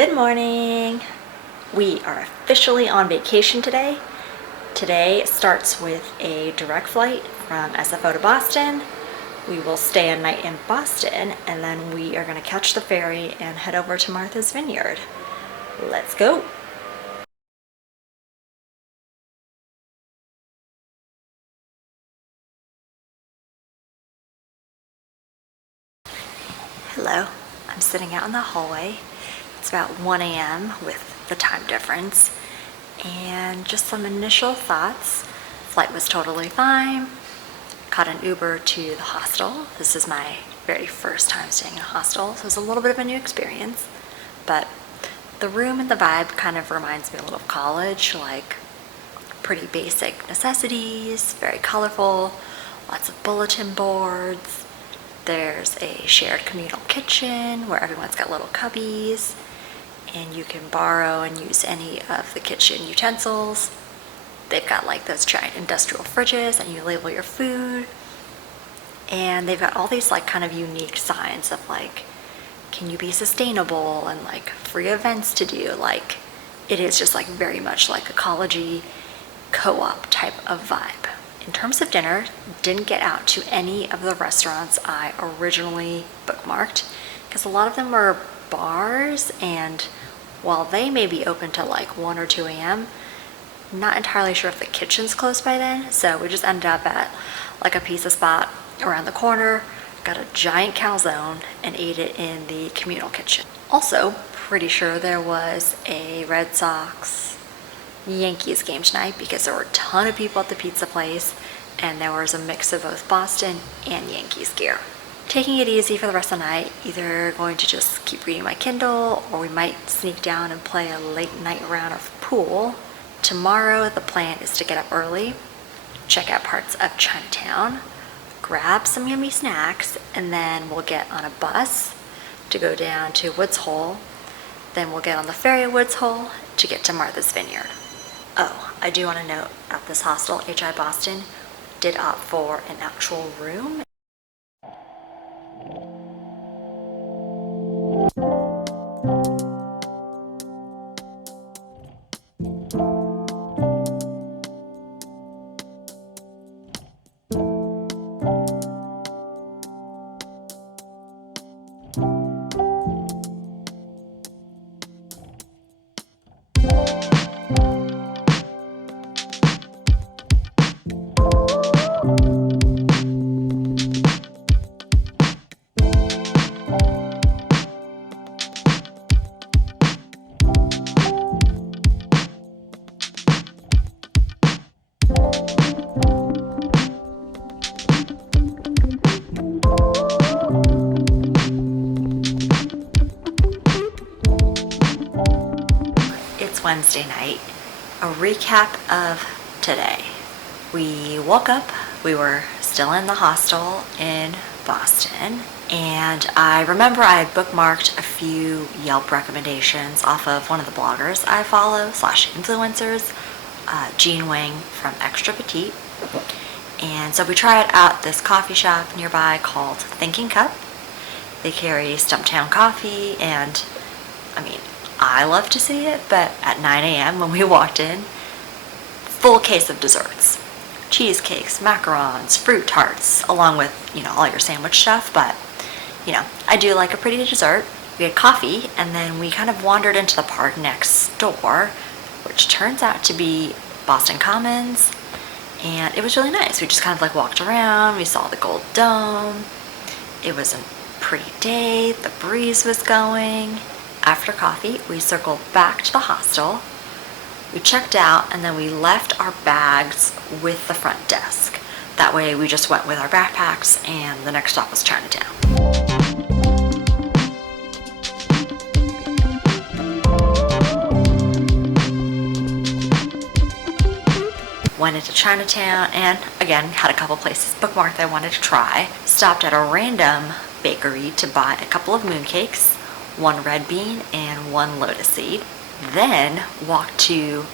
Good morning. We are officially on vacation today. Today starts with a direct flight from SFO to Boston. We will stay a night in Boston and then we are going to catch the ferry and head over to Martha's Vineyard. Let's go. Hello. I'm sitting out in the hallway. It's about 1 a.m. with the time difference. And just some initial thoughts. Flight was totally fine. Caught an Uber to the hostel. This is my very first time staying in a hostel, so it's a little bit of a new experience. But the room and the vibe kind of reminds me a little of college, like pretty basic necessities, very colorful, lots of bulletin boards. There's a shared communal kitchen where everyone's got little cubbies and you can borrow and use any of the kitchen utensils. They've got like those giant industrial fridges and you label your food. And they've got all these like kind of unique signs of like, can you be sustainable and like free events to do. Like it is just like very much like a college-y co-op type of vibe. In terms of dinner, didn't get out to any of the restaurants I originally bookmarked because a lot of them were bars, and while they may be open to like 1 or 2 a.m., not entirely sure if the kitchen's closed by then, so we just ended up at like a pizza spot around the corner, got a giant calzone, and ate it in the communal kitchen. Also, pretty sure there was a Red Sox Yankees game tonight because there were a ton of people at the pizza place and there was a mix of both Boston and Yankees gear. Taking it easy for the rest of the night, either going to just keep reading my Kindle or we might sneak down and play a late night round of pool. Tomorrow the plan is to get up early, check out parts of Chinatown, grab some yummy snacks, and then we'll get on a bus to go down to Woods Hole. Then we'll get on the ferry at Woods Hole to get to Martha's Vineyard. Oh, I do want to note at this hostel, HI Boston, did opt for an actual room. Wednesday night. A recap of today. We woke up, we were still in the hostel in Boston, and I remember I had bookmarked a few Yelp recommendations off of one of the bloggers I follow / influencers, Jean Wang from Extra Petite. And so we tried out this coffee shop nearby called Thinking Cup. They carry Stumptown coffee, and I mean, I love to see it, but at 9 a.m. when we walked in, full case of desserts. Cheesecakes, macarons, fruit tarts, along with, all your sandwich stuff, but, I do like a pretty dessert. We had coffee, and then we kind of wandered into the park next door, which turns out to be Boston Commons, and it was really nice. We just kind of like walked around, we saw the Gold Dome. It was a pretty day, the breeze was going. After coffee, we circled back to the hostel, we checked out, and then we left our bags with the front desk. That way we just went with our backpacks, and the next stop was Chinatown. Went into Chinatown, and again, had a couple places bookmarked I wanted to try. Stopped at a random bakery to buy a couple of mooncakes, 1 red bean and 1 lotus seed. Then walked to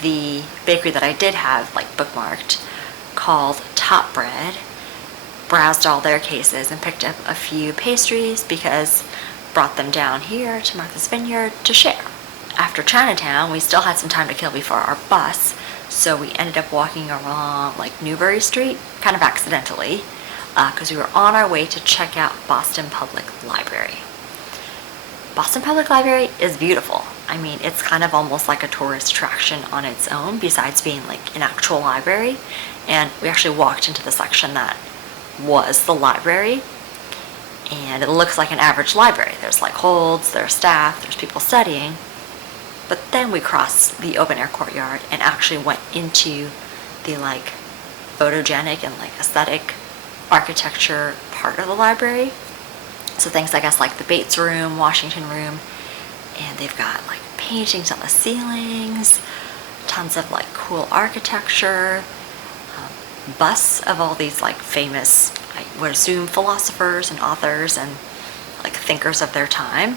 the bakery that I did have like bookmarked called Top Bread. Browsed all their cases and picked up a few pastries because brought them down here to Martha's Vineyard to share. After Chinatown, we still had some time to kill before our bus, so we ended up walking along like Newbury Street, kind of accidentally, because we were on our way to check out Boston Public Library. Boston Public Library is beautiful. I mean, it's kind of almost like a tourist attraction on its own, besides being like an actual library. And we actually walked into the section that was the library, and it looks like an average library. There's like holds, there's staff, there's people studying. But then we crossed the open air courtyard and actually went into the like photogenic and like aesthetic architecture part of the library. So things, I guess, like the Bates Room, Washington Room, and they've got like paintings on the ceilings, tons of like cool architecture, busts of all these like famous, I would assume, philosophers and authors and like thinkers of their time.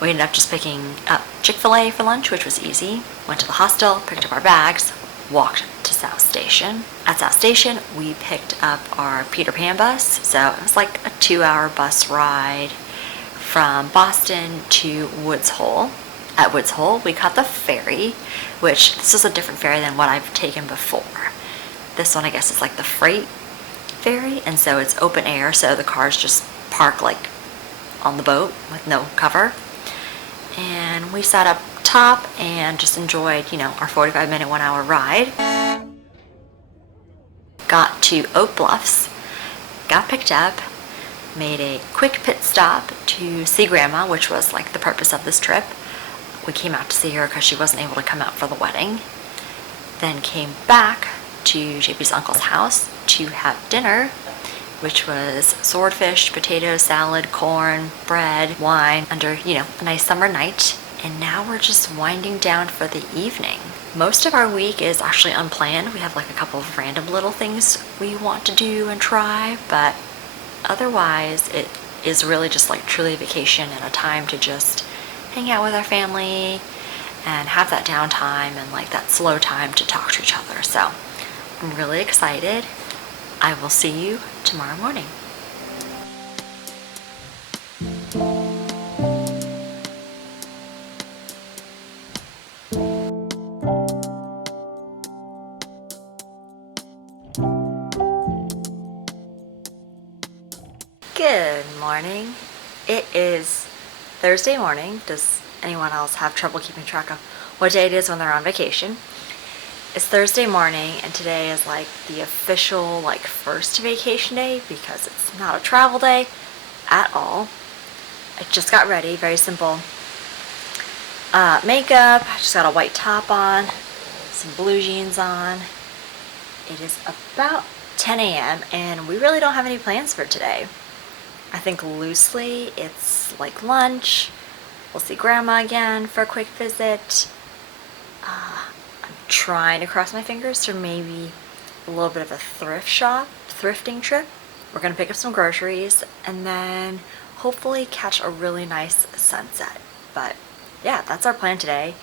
We ended up just picking up Chick-fil-A for lunch, which was easy. Went to the hostel, picked up our bags, walked to South Station. At South Station, we picked up our Peter Pan bus. So it was like a 2-hour bus ride from Boston to Woods Hole. At Woods Hole, we caught the ferry, which this is a different ferry than what I've taken before. This one, I guess, is like the freight ferry, and so it's open air, so the cars just park like on the boat with no cover. And we sat up top and just enjoyed, you know, our 45-minute, 1-hour ride. Got to Oak Bluffs, got picked up, made a quick pit stop to see Grandma, which was like the purpose of this trip. We came out to see her because she wasn't able to come out for the wedding. Then came back to JP's uncle's house to have dinner, which was swordfish, potato salad, corn, bread, wine, under, you know, a nice summer night. And now we're just winding down for the evening. Most of our week is actually unplanned. We have like a couple of random little things we want to do and try, but otherwise it is really just like truly a vacation and a time to just hang out with our family and have that downtime and like that slow time to talk to each other. So I'm really excited. I will see you tomorrow morning. Good morning. It is Thursday morning. Does anyone else have trouble keeping track of what day it is when they're on vacation? It's Thursday morning, and today is like the official like first vacation day because it's not a travel day at all. I just got ready, very simple makeup. I just got a white top on, some blue jeans on. It is about 10 a.m. and we really don't have any plans for today. I think loosely it's like lunch. We'll see Grandma again for a quick visit. I'm trying to cross my fingers for maybe a little bit of a thrifting trip. We're gonna pick up some groceries and then hopefully catch a really nice sunset. But yeah, that's our plan today.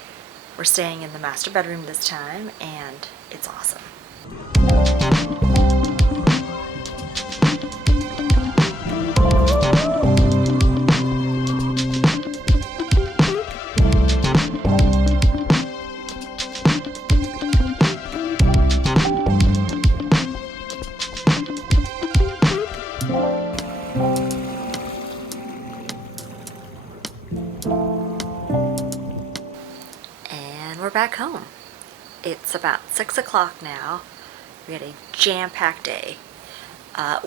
We're staying in the master bedroom this time and it's awesome. We're back home. It's about 6 o'clock now. We had a jam-packed day.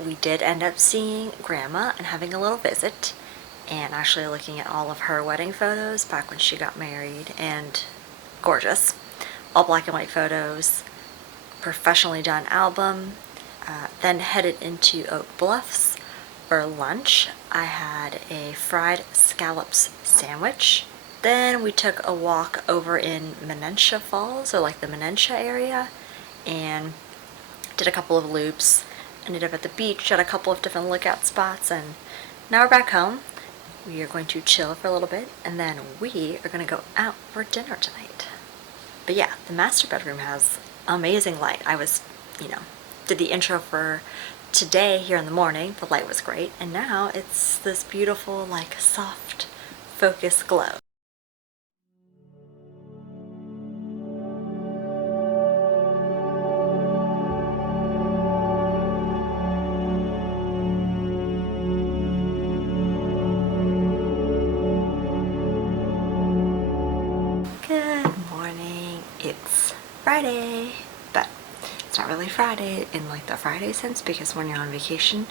We did end up seeing Grandma and having a little visit and actually looking at all of her wedding photos back when she got married, and gorgeous. All black and white photos, professionally done album. Then headed into Oak Bluffs for lunch. I had a fried scallops sandwich. Then we took a walk over in Menemsha Falls, or like the Menemsha area, and did a couple of loops. Ended up at the beach at a couple of different lookout spots, and now we're back home. We are going to chill for a little bit, and then we are going to go out for dinner tonight. But yeah, the master bedroom has amazing light. I was, did the intro for Today, here in the morning, the light was great, and now it's this beautiful, like, soft, focused glow. Good morning. It's Friday, but it's not really Friday in like the Friday sense, because when you're on vacation,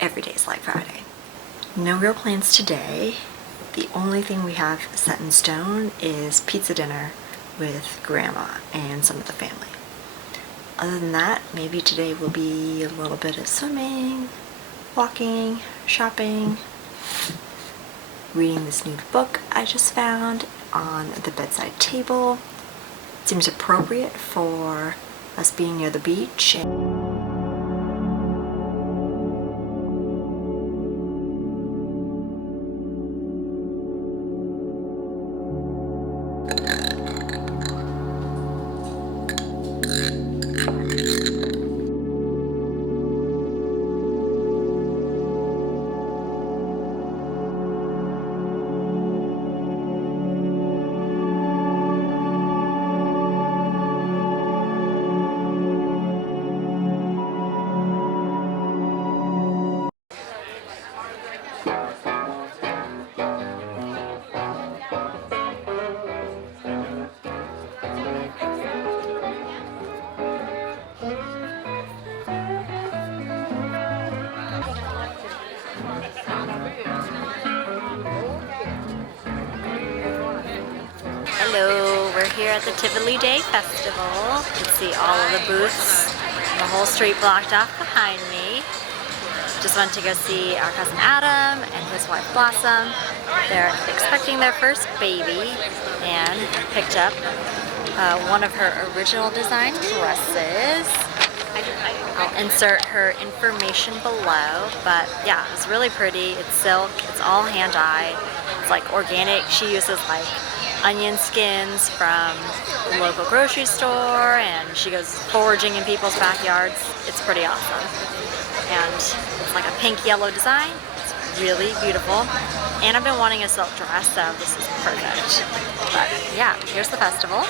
every day's like Friday. No real plans today. The only thing we have set in stone is pizza dinner with Grandma and some of the family. Other than that, maybe today will be a little bit of swimming, walking, shopping, reading this new book I just found on the bedside table. It seems appropriate for us being near the beach. Hello, we're here at the Tivoli Day Festival. You can see all of the booths and the whole street blocked off behind me. Just went to go see our cousin Adam and his wife Blossom. They're expecting their first baby and picked up one of her original design dresses. I'll insert her information below, but yeah, it's really pretty. It's silk, it's all hand-dyed, it's like organic. She uses like onion skins from the local grocery store, and she goes foraging in people's backyards. It's pretty awesome. And it's like a pink yellow design. It's really beautiful. And I've been wanting a silk dress, so this is perfect. But yeah, here's the festival.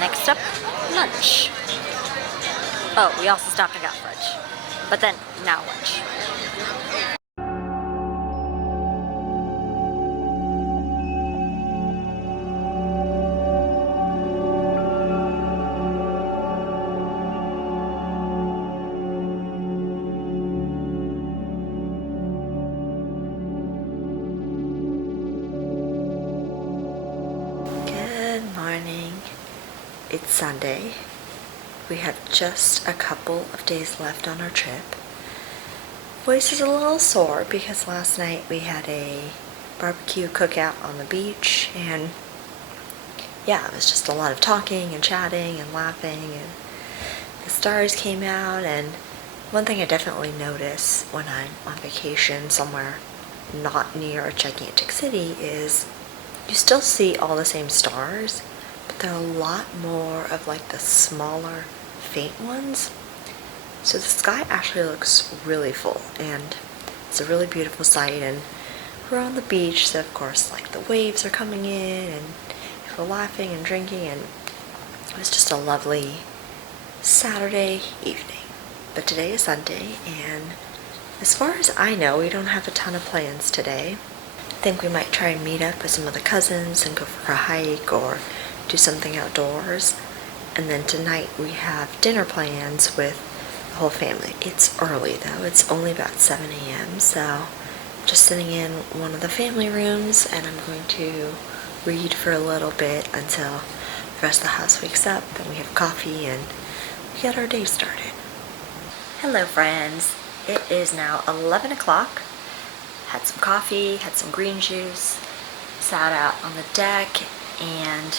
Next up, lunch. Oh, we also stopped and got fudge. But then, now lunch. Good morning. It's Sunday. We have just a couple of days left on our trip. Voice is a little sore because last night we had a barbecue cookout on the beach, and yeah, it was just a lot of talking and chatting and laughing, and the stars came out. And one thing I definitely notice when I'm on vacation somewhere not near a gigantic city is you still see all the same stars, but there are a lot more of like the smaller, faint ones. So the sky actually looks really full, and it's a really beautiful sight. And we're on the beach, so of course like the waves are coming in, and we're laughing and drinking, and it was just a lovely Saturday evening. But today is Sunday, and as far as I know, we don't have a ton of plans today. I think we might try and meet up with some of the cousins and go for a hike or do something outdoors. And then tonight we have dinner plans with the whole family. It's early though, it's only about 7 a.m. So just sitting in one of the family rooms, and I'm going to read for a little bit until The rest of the house wakes up, and we have coffee, and we get our day started. Hello friends, it is now 11 o'clock. Had some coffee, had some green juice, sat out on the deck, and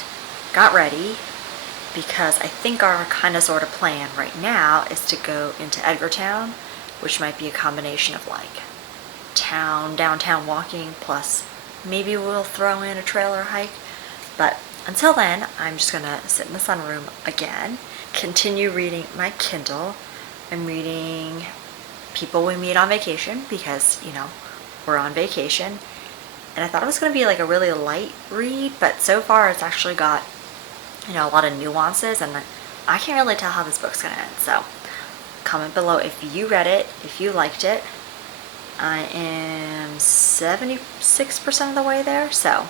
got ready because I think our kind of sort of plan right now is to go into Edgartown, which might be a combination of like downtown walking plus maybe we'll throw in a trail or hike. But until then, I'm just gonna sit in the sunroom again, continue reading my Kindle. I'm reading People We Meet on Vacation because, you know, we're on vacation. And I thought it was going to be like a really light read, but so far it's actually got, you know, a lot of nuances, and I can't really tell how this book's going to end. So comment below if you read it, if you liked it. I am 76% of the way there, so I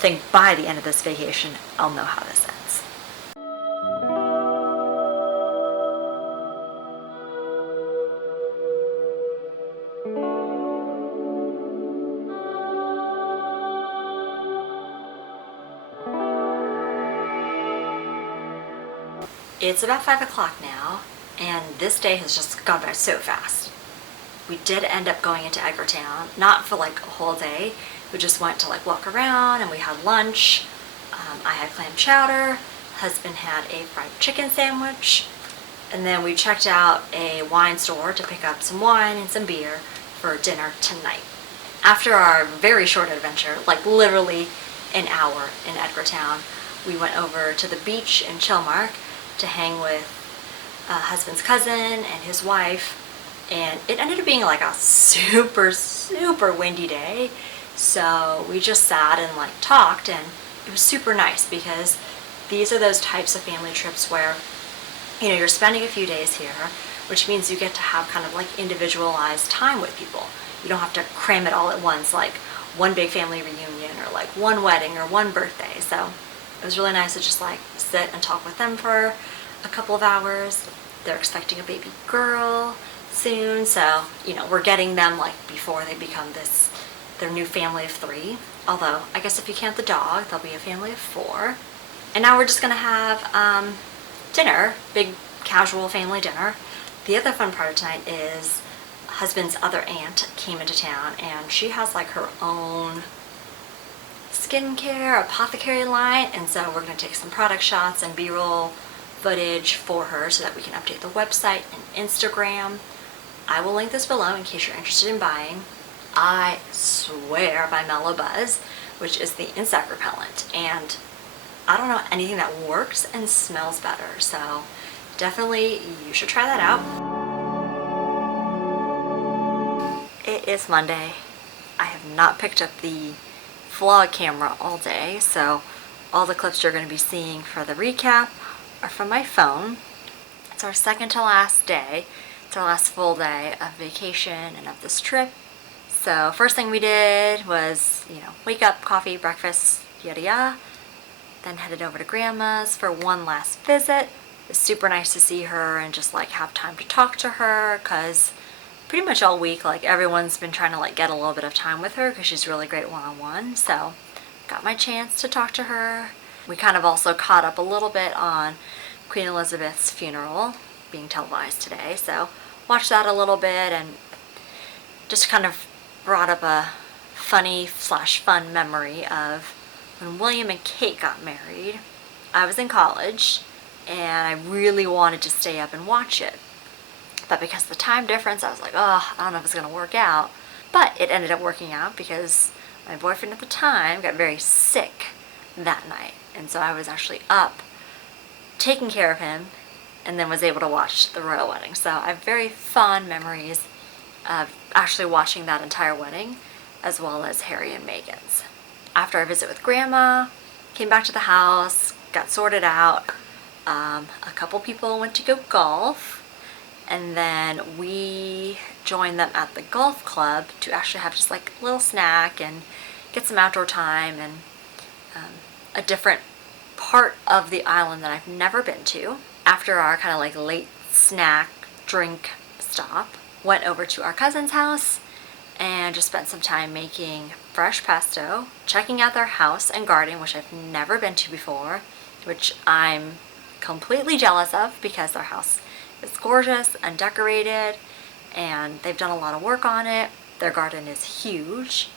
think by the end of this vacation, I'll know how this ends. It's about 5 o'clock now, and this day has just gone by so fast. We did end up going into Edgartown, not for like a whole day. We just went to like walk around, and we had lunch. I had clam chowder, husband had a fried chicken sandwich, and then we checked out a wine store to pick up some wine and some beer for dinner tonight. After our very short adventure, like literally an hour in Edgartown, we went over to the beach in Chilmark to hang with husband's cousin and his wife, and it ended up being like a super windy day, so we just sat and like talked, and it was super nice because these are those types of family trips where, you know, you're spending a few days here, which means you get to have kind of like individualized time with people. You don't have to cram it all at once, like one big family reunion or like one wedding or one birthday. So it was really nice to just like sit and talk with them for a couple of hours. They're expecting a baby girl soon, so, you know, we're getting them like before they become their new family of 3. Although, I guess if you count the dog, they'll be a family of 4. And now we're just gonna have dinner, big casual family dinner. The other fun part of tonight is husband's other aunt came into town, and she has like her own skincare apothecary line, and so we're going to take some product shots and b-roll footage for her so that we can update the website and Instagram. I will link this below in case you're interested in buying. I swear by Mellow Buzz, which is the insect repellent, and I don't know anything that works and smells better, so definitely you should try that out. It is Monday. I have not picked up the vlog camera all day, so all the clips you're going to be seeing for the recap are from my phone. It's our second to last day. It's our last full day of vacation and of this trip. So first thing we did was, you know, wake up, coffee, breakfast, yada yada. Then headed over to Grandma's for one last visit. It was super nice to see her and just like have time to talk to her, because pretty much all week, like everyone's been trying to like get a little bit of time with her because she's really great one-on-one. So got my chance to talk to her. We kind of also caught up a little bit on Queen Elizabeth's funeral being televised today. So watched that a little bit and just kind of brought up a funny/fun memory of when William and Kate got married. I was in college and I really wanted to stay up and watch it. But because of the time difference, I was like, oh, I don't know if it's going to work out. But it ended up working out because my boyfriend at the time got very sick that night. And so I was actually up taking care of him and then was able to watch the royal wedding. So I have very fond memories of actually watching that entire wedding, as well as Harry and Meghan's. After our visit with Grandma, came back to the house, got sorted out. A couple people went to go golf. And then we joined them at the golf club to actually have just like a little snack and get some outdoor time and a different part of the island that I've never been to. After our kind of like late snack drink stop, went over to our cousin's house and just spent some time making fresh pesto, checking out their house and garden, which I've never been to before. which I'm completely jealous of because their house is gorgeous and decorated and they've done a lot of work on it. Their garden is huge.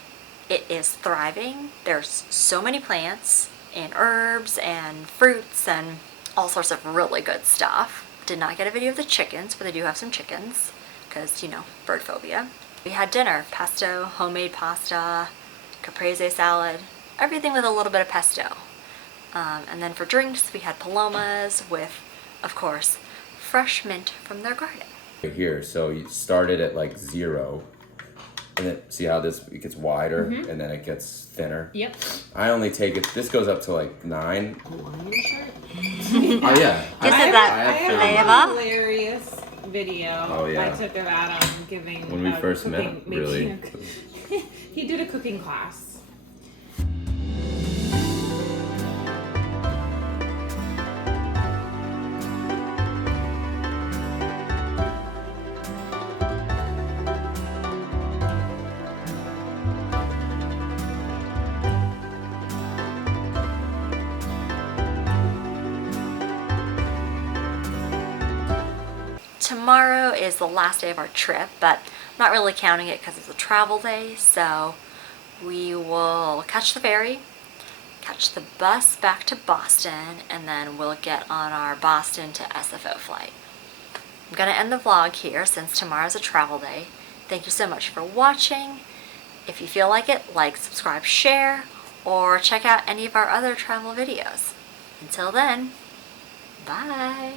It is thriving. There's so many plants and herbs and fruits and all sorts of really good stuff. Did not get a video of the chickens, but they do have some chickens because, you know, bird phobia. We had dinner, pesto, homemade pasta, caprese salad, everything with a little bit of pesto. And then for drinks, we had palomas with, of course, fresh mint from their garden. Here, so you started at like 0, and then see how this it gets wider, and then it gets thinner. Yep. I only take it. This goes up to like 9. Hawaiian shirt? Oh yeah. This is that I have a flavor. hilarious video. Oh, yeah. I took of Adam giving When we first cooking, met, really. making he did a cooking class. Tomorrow is the last day of our trip, but I'm not really counting it because it's a travel day, so we will catch the ferry, catch the bus back to Boston, and then we'll get on our Boston to SFO flight. I'm going to end the vlog here since tomorrow's a travel day. Thank you so much for watching. If you feel like it, like, subscribe, share, or check out any of our other travel videos. Until then, bye!